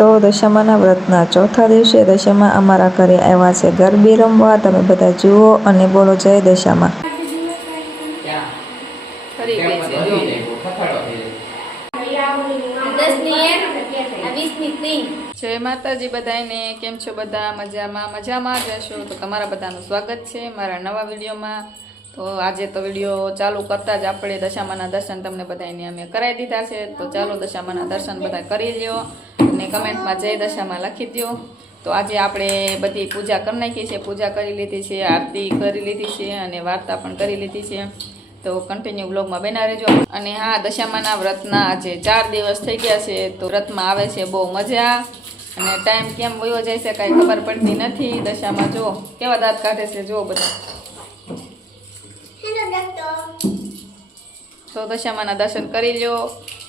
તો દશામાના વ્રતના ચોથા દિવસે દશામાં અમારા ઘરે આવ્યા છે. ગરબી રમવા તમે બધા જુઓ અને બોલો જય દશામાં. જય માતાજી બધાને કેમ છો બધા? મજામાં? મજામાં જશો તો તમારા બધાનું સ્વાગત છે મારા નવા વિડીયોમાં. તો આજે તો વીડિયો ચાલુ કરતા જ આપણે દશામાના દર્શન તમને બધાને અમે કરાવી દીધા છે. તો ચાલો દશામાના દર્શન બધા કરી લ્યો અને કમેન્ટમાં જય દશામાં લખી દો તો આજે આપણે બધી પૂજા કરી નાખી છે. પૂજા કરી લીધી છે, આરતી કરી લીધી છે અને વાર્તા પણ કરી લીધી છે. તો કન્ટિન્યુ બ્લોગમાં બના રહેજો. અને હા, દશામાના વ્રતના આજે ચાર દિવસ થઈ ગયા છે. તો વ્રતમાં આવે છે બહુ મજા. અને ટાઈમ કેમ વયો જાય છે કાંઈ ખબર પડતી નથી. દશામાં જો કેવા દાંત કાઢે છે જો બધા. તો દશામાના દર્શન કરી લો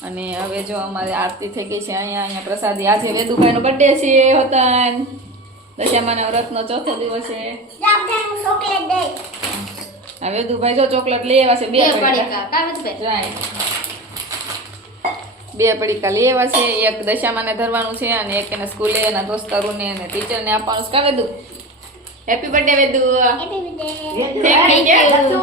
અને હવે જો અમારે આરતી થઈ ગઈ છે અહીંયા અહીંયા પ્રસાદી. આજે વેદુભાઈનો બર્થડે છે હોતાન દશામાના વ્રતનો ચોથો દિવસ છે. હા વેદુભાઈ જો ચોકલેટ લઈ આવ્યા છે બે પડીકા. બે પડીકા લઈ આવ્યા છે એક દશામાને ધરવાનું છે અને એક એને સ્કૂલે એના દોસ્તારોને અને ટીચરને આપવાનું છે. કા Vedu? Happy birthday Vedu you.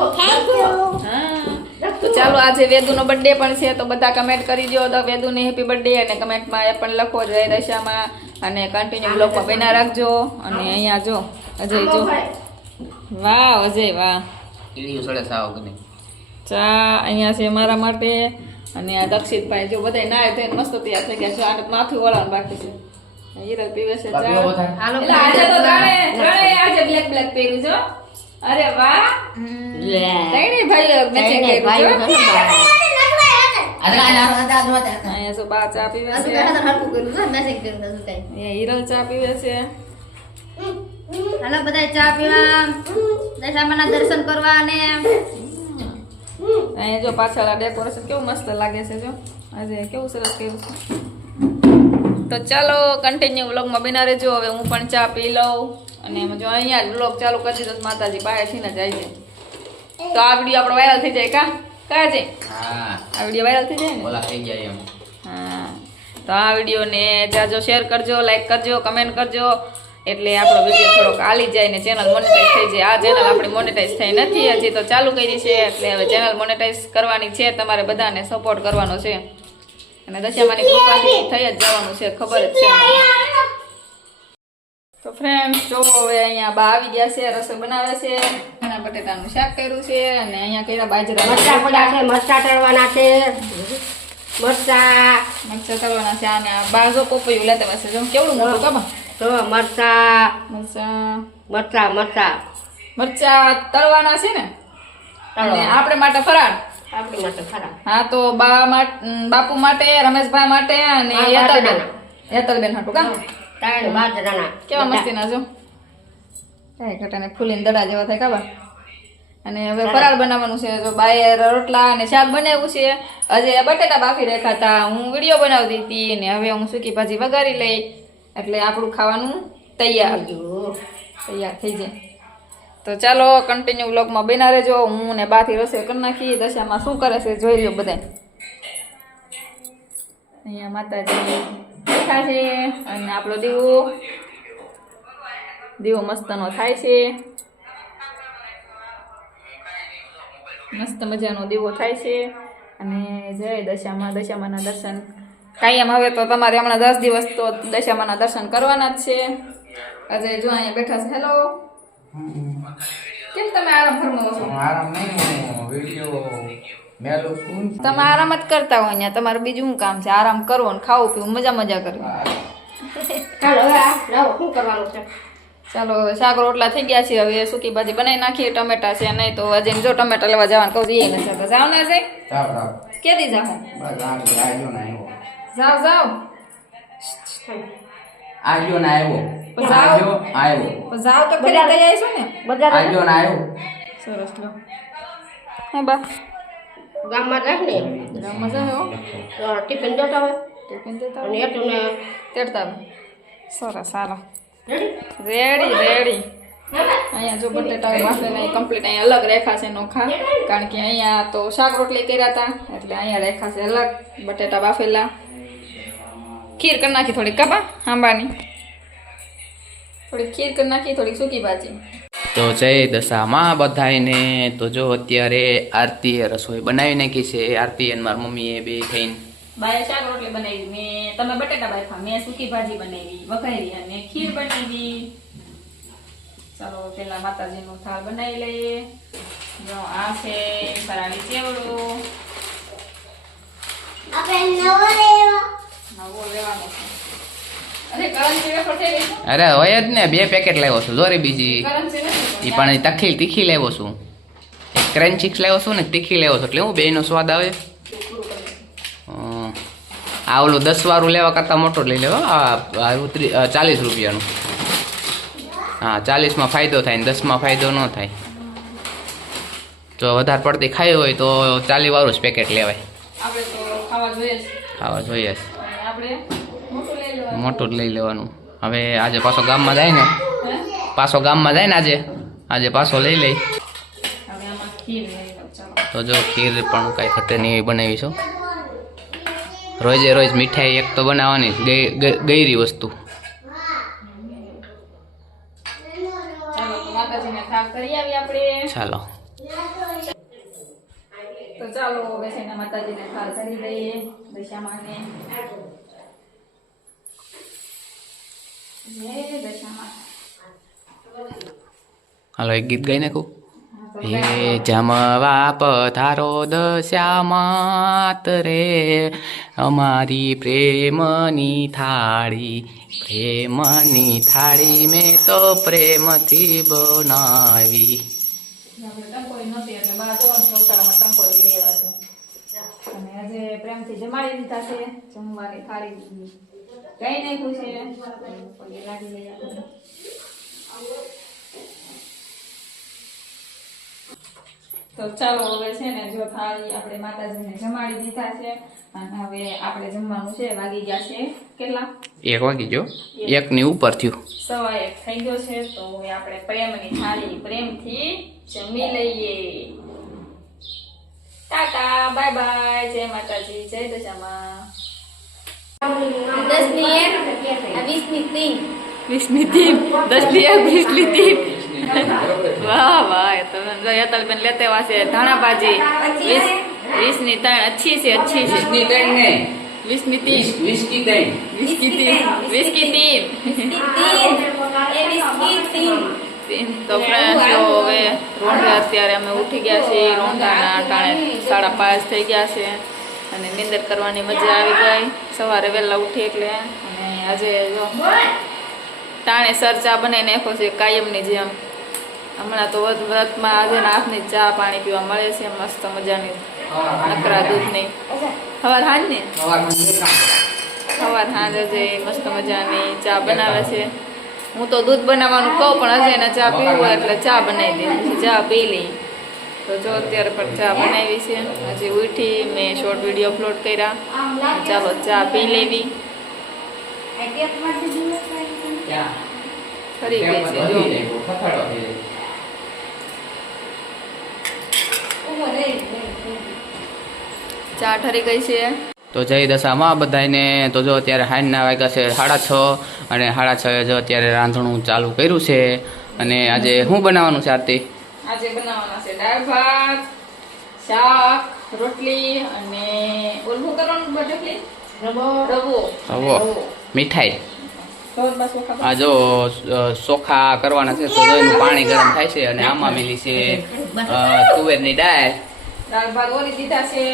હા. તો ચાલો આજે વેદુનો બર્થડે પણ છે તો બધા કમેન્ટ કરી દો તો વેદુની હેપી બર્થડે અને કમેન્ટમાં એ પણ લખો જય દશામાં. અને કન્ટિન્યુ બ્લોગમાં બના રાખજો. અને અહીંયા જો અજય જો. વાહ અજય વાહ. ચા અહીંયા છે મારા માટે. અને આ દક્ષિતભાઈ જો બધા નાય થઈને મસ્ત તૈયાર થઈ ગયા છે. આને માથું વળવાનું બાકી છે. હીરલ પીવે છે ચા? હાલો આજે તો ત્રણે ત્રણે આજે બ્લેક બ્લેક પહેર્યું છો અરે વાહ. ત્રણેય ભાઈઓ મેચિંગ કર્યું છો. અહીંયા જો બા ચા પીવે છે. અહીંયા હિરલ ચા પીવે છે. હાલો બધા ચા પીવા. દશામાના દર્શન કરવા અને અહીંયા જો પાછળ આ ડેકોરેશન કેવું મસ્ત લાગે છે જો. આજે કેવું સરસ કર્યું છે. તો ચાલો કન્ટિન્યુ વ્લોગમાં બિના રહેજો. હવે હું પણ ચા પી લઉં. અને એમાં જો અહીંયા જ વ્લોગ ચાલુ કરી દીધો તો માતાજી પાસેથી ને જાય. છે તો આ વીડિયો આપણો વાયરલ થઈ જાય કા? કયા છે? હા. આ વીડિયો વાયરલ થઈ જાય ને? ઓલા થઈ જાય એમ. હા. તો આ વિડીયોને જાજો શેર કરજો લાઈક કરજો કમેન્ટ કરજો. એટલે આપણો વીડિયો થોડોક આલી જાય ને ચેનલ મોનેટાઈઝ થઈ જાય. આ ચેનલ આપણી મોનેટાઈઝ થઈ નથી હજી તો ચાલુ કરી છે. એટલે હવે ચેનલ મોનેટાઈઝ કરવાની છે તમારે બધાને સપોર્ટ કરવાનો છે. અને દશામાની કૃપાથી થઈ જ જવાનું છે ખબર જ છે. તો ફ્રેન્ડ્સ જો હવે અહીંયા બા આવી ગયા છે રસોઈ બનાવે છે અને બટેટાનું શાક કર્યું છે અને અહીંયા કર્યા બાજરા. મરચા પડ્યા છે મરચા તળવાના છે. મરચા. મરચા તળવાના છે અને આ બાજો પોપૈયું લેતા પાસે જો કેવડું મોટું કાબા તો મરચા. મરચા. મરચા મરચા. મરચાં તળવાના છે ને? અને. આપણે માટે ફરાળ? આપણે માટે ફરાળ. હા તો બા માટે બાપુ માટે રમેશભાઈ માટે અને યતલબેન. યતલબેન હાટું કા? ત્રણ બાજરાના કેવા મસ્તીના જો કાંઈ ઘટાને ફૂલીને દડા જેવા થાય કાબા અને હવે ફરાળ બનાવવાનું છે જો બાએ રોટલા અને શાક બનાવ્યું છે. હજે બટેટા બાફી રાખ્યા હતા હું વીડિયો બનાવતી હતી ને હવે હું સૂકી ભાજી વઘારી લઈ. એટલે આપણું ખાવાનું તૈયાર. જો. તૈયાર થઈ જાય. તો ચાલો કન્ટિન્યુ વ્લોગમાં બના રહેજો. હું ને બાથી રસોઈ કરી નાખી દશામાં શું કરે છે જોઈ લો બધા અહીંયા માતાજી. બેઠા છે અને આપણો દીવો. દીવો મસ્તનો થાય છે. મસ્ત મજાનો દીવો થાય છે. અને જય દશામાં દશામાના દર્શન. કાયમ હવે તો તમારે હમણાં દસ દિવસ તો દશામાના દર્શન કરવાના જ છે. આજે જો અહીંયા બેઠા છે. હેલો કેમ તમે આરામ ફરમાવો છો? આરામ નહીં હું છું તમે આરામ જ કરતા હોય અહીંયા. તમારે બીજું શું કામ છે? આરામ કરવો ને ખાવું પીવું મજા મજા કરવી. ચાલો હવે આ શું કરવાનું છે? ચાલો શાક રોટલા થઈ ગયા છે. હવે સૂકી ભાજી બનાવી નાખીએ. ટમેટા છે નહીં તો આજે જો ટમેટા લેવા જવાનું કહું જઈએ નથી તો જાવ ને જઈ ક્યાંથી જાઓ? કેદી જાવ ને જાવ જાવ આવ્યો ને આવ્યો. આવ્યો. જાવ તો આવીશું ને? બધા આવ્યો ને આવ્યો. સરસ લો. હા બા ગામમાં જાય ને? ગામમાં જાય ટિફિન દેતા હોય? ટિફિન દેતા અને એટલું ને તેડતા હોય. સરસ સારો. રેડી? રેડી અહીંયા જો બટેટા બાફેલા નહીં કમ્પ્લીટ અહીંયા અલગ રેખા છે નોખા. કારણ કે અહીંયા તો શાક રોટલી કર્યા હતા એટલે અહીંયા રેખા છે અલગ. બટેટા બાફેલા. ખીર કરી નાખી થોડીક કપા આંબાની થોડીક ખીર કરી નાખી થોડીક સૂકી ભાજી. તો જય દશામાં બધાયને. તો જો અત્યારે આરતીએ રસોઈ બનાવી નાખી છે. આરતી અને મારી મમ્મીએ બે થઈને. બાય શાક રોટલી બનાવી. મેં તમે બટેટા બાફા. મેં સૂકી ભાજી બનાવી વઘારી અને ખીર બનાવી. ચાલો પેલા માતાજીનું થાળ બનાવી લઈએ. જો આ છે ફરાળી ચેવડો. નવો લેવા. નવો ગઈ છે? અરે હોય જ ને બે પેકેટ લાવ્યો છું. જોરી બીજી. એ પણ તખી તીખી લાવ્યો છું. એક ચિક્સ લાવ્યો છું ને તીખી લાવ્યો છું. એટલે હું બેનો સ્વાદ આવે. આ ઓલું દસ વાળું લેવા કરતાં મોટો લઈ લેવો. આ ચાલીસ રૂપિયાનું. હા ચાલીસમાં ફાયદો થાય ને દસમાં ફાયદો ન થાય. જો વધારે પડતી ખાઈ હોય તો ચાલી વાળું જ પેકેટ લેવાય. ખાવા જોઈએ ખાવા જોઈએ આપણે મોટું જ લઈ લેવાનું. હવે આજે પાછો ગામમાં જાય ને? પાછો ગામમાં જાય ને આજે? આજે પાછો લઈ લઈ. ખીર તો જો ખીર પણ કાંઈ ઘટે નહીં બનાવી બનાવીશું રોજે રોજ મીઠાઈ એક તો બનાવવાની ગઈરી વસ્તુ. ચાલો. ચાલો હવે માતાજીને થાળ કરી દઈએ, દશામાને જય દશામાં હાલો એક ગીત ગાઈ નાખું? હે જમવા પધારો દશ્યામાત રે. અમારી પ્રેમની થાળી પ્રેમની થાળી મેં તો પ્રેમથી બનાવી. પ્રેમથી જમાડી દીધા છે જમવાની થાળી. કઈ નહીં પૂછે લાગી તો ચાલો હવે છે ને જો થાળી આપણે માતાજીને જમાડી દીધા છે અને હવે આપણે જમવાનું છે વાગી ગયા છે કેટલા? એક વાગી જો એકની ઉપર થયું. સવા એક થઈ ગયો છે તો હવે આપણે પ્રેમની થાળી પ્રેમથી જમી લઈએ. ટાટા બાય બાય જય માતાજી જય દશામાં. દસની એક આ વીસની ત્રણ વીસની તીન દસની એક વીસની તીન વાહ વાહ એ તો યતલબેન લેતે વાસે ધાણા ભાજી વીસ વીસની ત્રણ અચ્છી છે અચ્છી છે. વીસની તીન વીસકી તીન વીસકી તીન તીન એ વીસની ત્રણ તીન તો ફ્રેન્ડ જો હવે રોંઢે અત્યારે અમે ઉઠી ગયા છીએ રોંઢાના ટાણે સાડા પાંચ થઈ ગયા છે. અને નિંદર કરવાની મજા આવી ગઈ. સવારે વહેલા ઉઠી એટલે અને આજે જો ટાણે સર ચા બનાવી નાખો છે, કાયમની જેમ. હમણાં તો વ્રત- વ્રતમાં આજે હાથની ચા પાણી પીવા મળે છે, મસ્ત મજાની. નકરા દૂધની. સવાર હાજ ને સવાર હાજ હજે મસ્ત મજાની ચા બનાવે છે. હું તો દૂધ બનાવવાનું કહું, પણ હજે એને ચા પીવું એટલે ચા બનાવી દે ચા પી લઈ. તો જો અત્યારે પણ ચા બનાવી છે. હજી ઉઠી મેં શોર્ટ વીડિયો અપલોડ કર્યા. ચાલો ચા પી લેવી. ફરી ગઈ? છે જો ચા ઠરી ગઈ છે. તો જય દશામાં બધાને તો જો અત્યારે હાઈના વાગ્યા છે સાડા છ અને સાડા છ જો અત્યારે રાંધણું ચાલુ કર્યું છે. અને આજે શું બનાવવાનું છે આરતી? આજે બનાવવાના છે દાળ ભાત શાક રોટલી અને ઓલવું કરવાનું બટકલી રવો. મીઠાઈ. આ જો ચોખા કરવાના છે તો એનું પાણી ગરમ થાય છે અને આમાં મિલી છે તુવેરની દાળ. દાળ ભાત ઓરી દીધા છે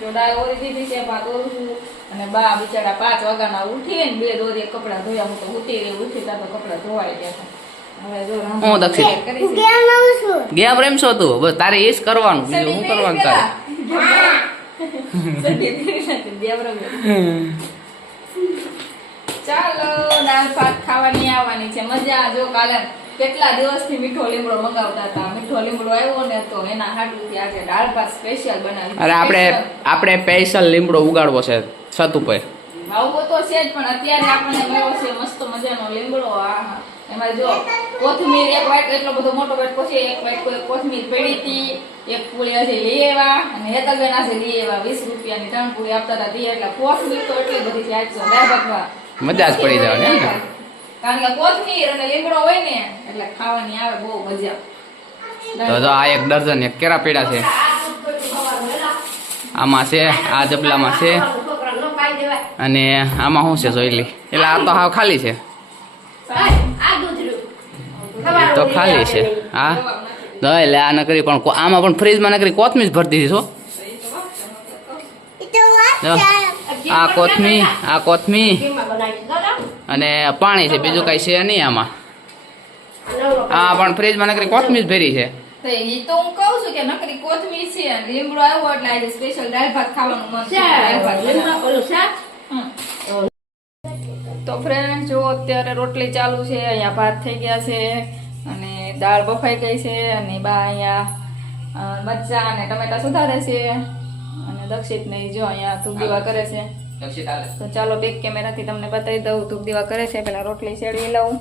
જો દાળ ઓરી દીધી છે ભાત ઓરું અને બા બિચારા પાંચ વાગ્યાના ઉઠી ને બે દોરી કપડા ધોયા હું તો ઉઠી રહી ઉઠી ત્યાં તો કપડા ધોવાઈ ગયા હું દક્ષિણ. ગયા પ્રેમ છો. તું? બસ તારે એ જ કરવાનું. બીજું હું કરવાનું તારે? ચાલો દાળ ભાત ખાવાની આવવાની છે. મજા જો કાલે કેટલા દિવસથી મીઠો લીમડો મગાવતા હતા. મીઠો લીમડો આવ્યો ને તો એના હાટુથી આજે દાળ ભાત સ્પેશિયલ બનાવી. અરે આપણે આપણે સ્પેશિયલ લીમડો ઉગાડવો છે છત ઉપર. આવું તો છે જ પણ અત્યારે આપણને મળ્યો છે મસ્ત મજાનો લીમડો. આહા. એમાં જો કોથમીર એક વાટ એટલો બધો મોટો વાટ પછી એક વાટ કોઈ કોથમીર પડી હતી એક પૂળી હશે લઈ આવ્યા અને હેતલબેન આજે લઈ આવ્યા વીસ રૂપિયાની ત્રણ પૂળી આપતા હતા દી એટલે કોથમીર તો એટલી બધી છે આજ દાળ ભાતમાં મજા જ પડી જવાની કારણ કે કોથમીર અને લીમડો હોય ને એટલે ખાવાની આવે બહુ મજા. તો જો આ એક ડઝન એક કેરા પીડા છે. આમાં છે આ જબલામાં છે. અને આમાં શું છે જોઈ લી? એટલે આ તો હાવ ખાલી છે. તો ખાલી છે. હા? એટલે આ નકરી પણ આમાં પણ ફ્રીજમાં નકરી કોથમીર ભરતી હતી છો આ કોથમી આ કોથમી અને પાણી છે બીજું કઈ છે નહીં આમાં. હા આ પણ ફ્રીજમાં નકરી કોથમીર ભરી છે. તો હું કહું છું કે નકરી કોથમીર છે લીમડો આવ્યો એટલે આજે સ્પેશિયલ દાળ ભાત ખાવાનું મન છે. તો ફ્રેન્ડ જો અત્યારે રોટલી ચાલુ છે અહીંયા ભાત થઈ ગયા છે અને દાળ બફાઈ ગઈ છે અને બા અહીંયા મરચા અને ટમેટા સુધારે છે અને દક્ષિત ને જો અહીંયા ધૂપ દીવા કરે છે. તો ચાલો બેક કેમેરાથી તમને બતાવી દઉં ધૂપ દીવા કરે છે પેલા રોટલી શેડવી લઉં.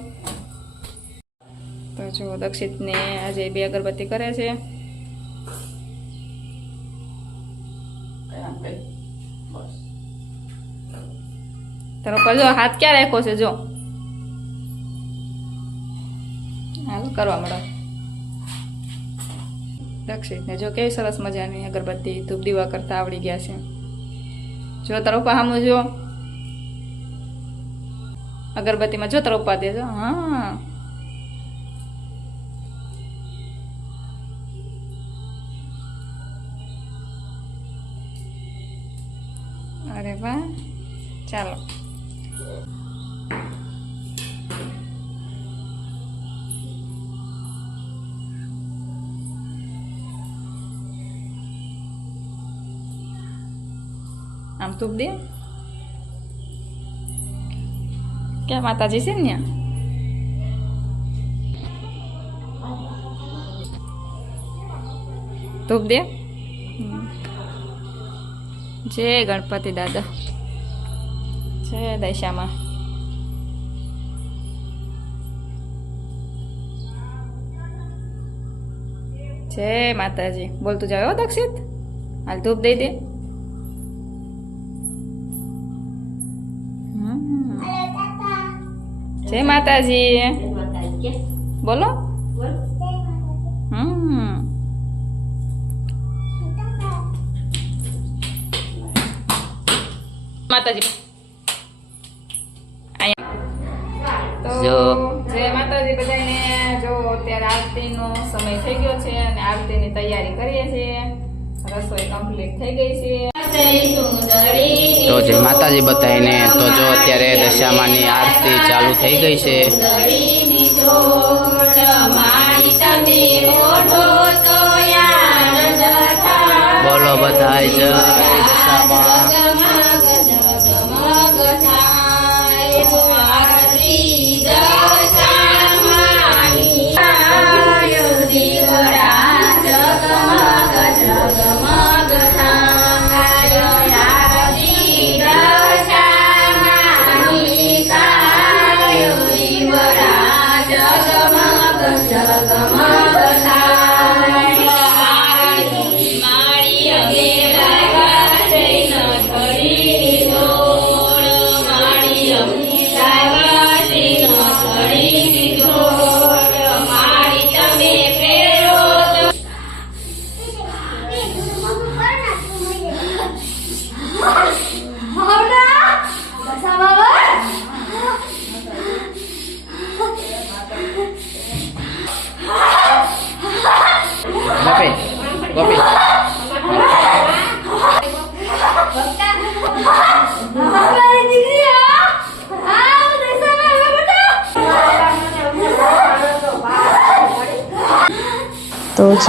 તો જો દક્ષિત ને આજે બે અગરબત્તી કરે છે. તારો કરજો હાથ ક્યાં રાખ્યો છે, જો. હાલ કરવા મળો. દક્ષિત ને જો કેવી સરસ મજાની અગરબત્તી, ધૂપ દીવા કરતા આવડી ગયા છે. જો તારો પા જો. અગરબત્તીમાં જો તારો પા દેજો હા. આમ તુપ દે ક્યાં માતાજી છે ને ત્યાં ધૂપ દે હમ. જય ગણપતિ દાદા જય દશામાં જય માતાજી બોલતું જાવ હો દક્ષિત હાલ ધૂપ દઈ દે જય માતાજી. બોલો. હમ. માતાજી. તો જો. જય માતાજી બધાને જો અત્યારે આરતીનો સમય થઈ ગયો છે અને આરતીની તૈયારી કરીએ છીએ. રસોઈ કમ્પ્લીટ થઈ ગઈ છે. તો જય માતાજી બતાવીને તો જો અત્યારે દશામાની આરતી ચાલુ થઈ ગઈ છે. બોલો બધાય જય દશામાં.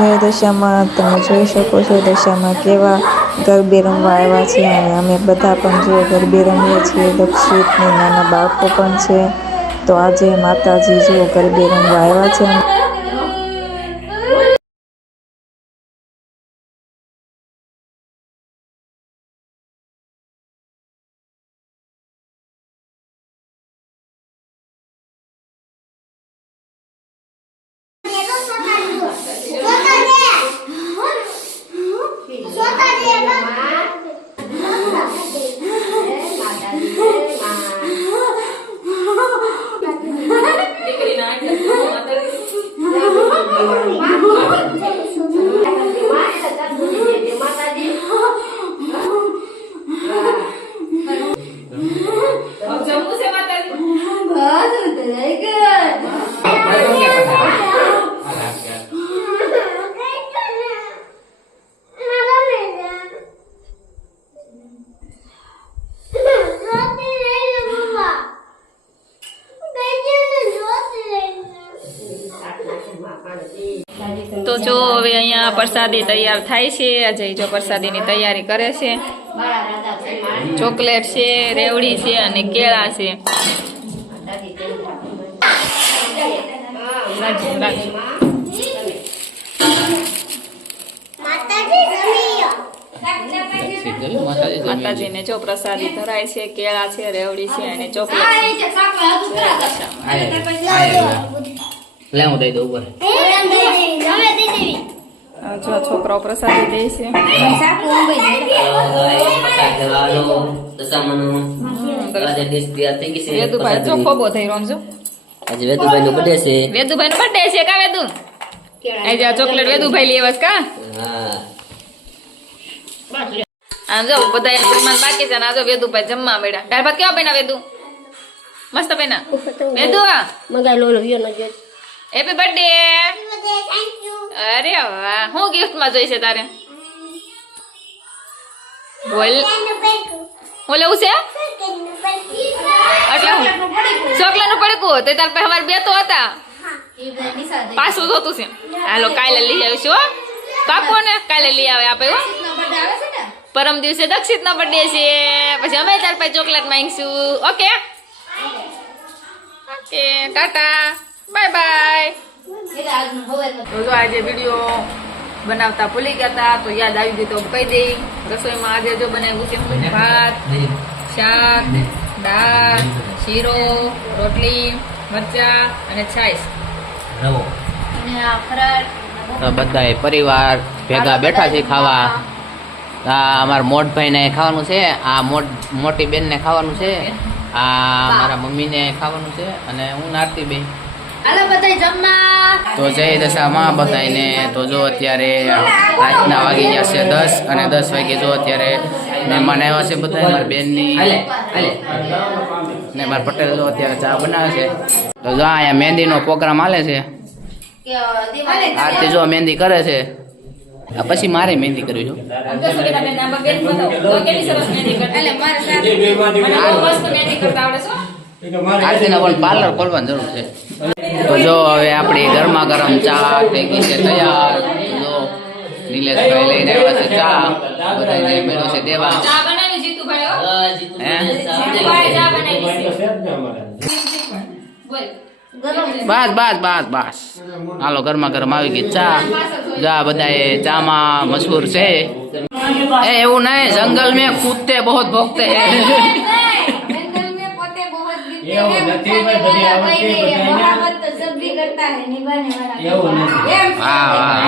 જે દશામાં તમે જોઈ શકો છો દશામાં કેવા ગરબે રમવા આવ્યા છે અને અમે બધા પણ જો ગરબે રમીએ છીએ, દક્ષિતને નાના બાળકો પણ છે. તો આજે માતાજી જો ગરબે રમવા આવ્યા છે. মা પ્રસાદી તૈયાર થાય છે અજય જો પ્રસાદીની તૈયારી કરે છે. ચોકલેટ છે રેવડી છે અને કેળા છે. માતાજીને જો પ્રસાદી ધરાય છે કેળા છે રેવડી છે અને ચોકલેટ લે હું દઈ દઉં ઉપર. જો છોકરાઓ પ્રસાદી દે છે. વેદુભાઈ જો ખોબો થઈ રમજો આજે વેદુભાઈ નો બર્થડે છે. વેદુભાઈ નો બર્થડે છે કા વેદુ? આજે આ ચોકલેટ વેદુભાઈ લઈ આવ્યા કા? હા. આમ જો બધા પરિમાણ બાકી છે ને આ જો વેદુભાઈ જમવા મળ્યા. દાળ ભાત કેવા બન્યા વેદુ? મસ્ત બન્યા. વેદુ મગા લોલો યો ન જો હેપી બર્થડે અરે વાહ. હું ગિફ્ટમાં જોઈશે તારે? બોલ. હું લેવું છે? એટલે હું. ચોકલેટ પડકું. તે તાર પાસે અમારે બે તો હતા. પાછું જોતું છે. હાલો, કાલે લઈ આવીશું, હો. પાકો ને કાલે લઈ આવે આપે પરમ દિવસે દક્ષિત નો બર્થડે છે. પછી અમે તાર પાસે chocolate માંગીશું. Okay? Okay, tata. Bye bye. તો જો આજે વીડિયો બનાવતા ભૂલી ગયા હતા તો યાદ આવી ગયું તો કહી દઈ. રસોઈમાં આજે જો બનાવ્યું છે ભાત શાક દાળ શીરો રોટલી મરચા અને છાશ. રવો. તો બધા પરિવાર ભેગા બેઠા છે ખાવા. આ અમારા મોટભાઈ ને ખાવાનું છે આ મોટ મોટી બેન ને ખાવાનું છે આ મારા મમ્મી ને ખાવાનું છે અને હું નારતી બેન તો જય દશામાં બધાને તો જો અત્યારે રાતના વાગી ગયા છે દસ અને દસ વાગે જો અત્યારે મહેમાન આવ્યા છે બધા મારા બેનની. ને મારા પટેલ જો અત્યારે ચા બનાવે છે. તો જો અહીંયા મહેંદીનો પ્રોગ્રામ હાલે છે. આરતી જો મહેંદી કરે છે. આ પછી મારે મહેંદી કરવી જો આરતીને પણ પાર્લર ખોલવાની જરૂર છે. તો જો હવે આપણી ગરમા ગરમ ચા થઈ છે તૈયાર. જો નિલેશભાઈ લઈને આવ્યા છે ચા. બધા મેળો છે દેવા. ચા બનાવી જીતુભાઈ હો. હે જીતુભાઈ ચા બનાવી બોલ. બસ બસ બસ બસ. હાલો ગરમા ગરમ આવી ગઈ ચા. જા બધાએ ચામાં મશહૂર છે. એ એવું નહીં જંગલ મેં કૂદતે બહુ ભોગતે. હે એવું નથી ભાઈ બધી આવડતી બધાને એવું નથી. વાહ વાહ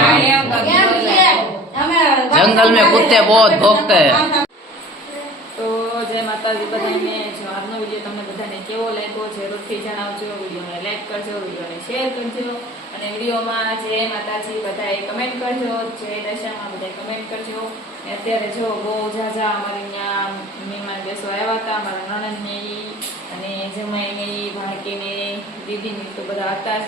વાહ જંગલ મે કૂદતે બહોત ભોગતે. તો જય માતાજી બધાને જો આજનો વીડિયો તમને બધાને કેવો લાગ્યો જરૂરથી જણાવજો. વિડીયોને લાઈક કરજો વિડીયોને શેર કરજો. અને વિડીયોમાં જય માતાજી બધાએ કમેન્ટ કરજો. જય દશામાં બધાએ કમેન્ટ કરજો. અત્યારે જો બહુ ઝાઝા અમારે અહીંયા મહેમાન બેસો આવ્યા હતા મારા નણંદને અને જમાઈને ઈ ભાણકીને દીદીને તો બધા હતા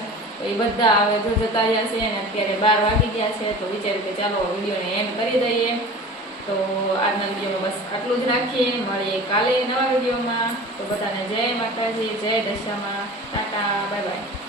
એ બધા હવે જો જતા રહ્યા છે અને અત્યારે બાર વાગી ગયા છે, તો વિચાર્યું કે ચાલો વિડીયોને એન્ડ કરી દઈએ. તો આજના વિડીયોમાં બસ આટલું જ રાખીએ. મળીએ કાલે નવા વિડીયોમાં. તો બધાને જય માતાજી, જય દશામાં. Tata, bye bye.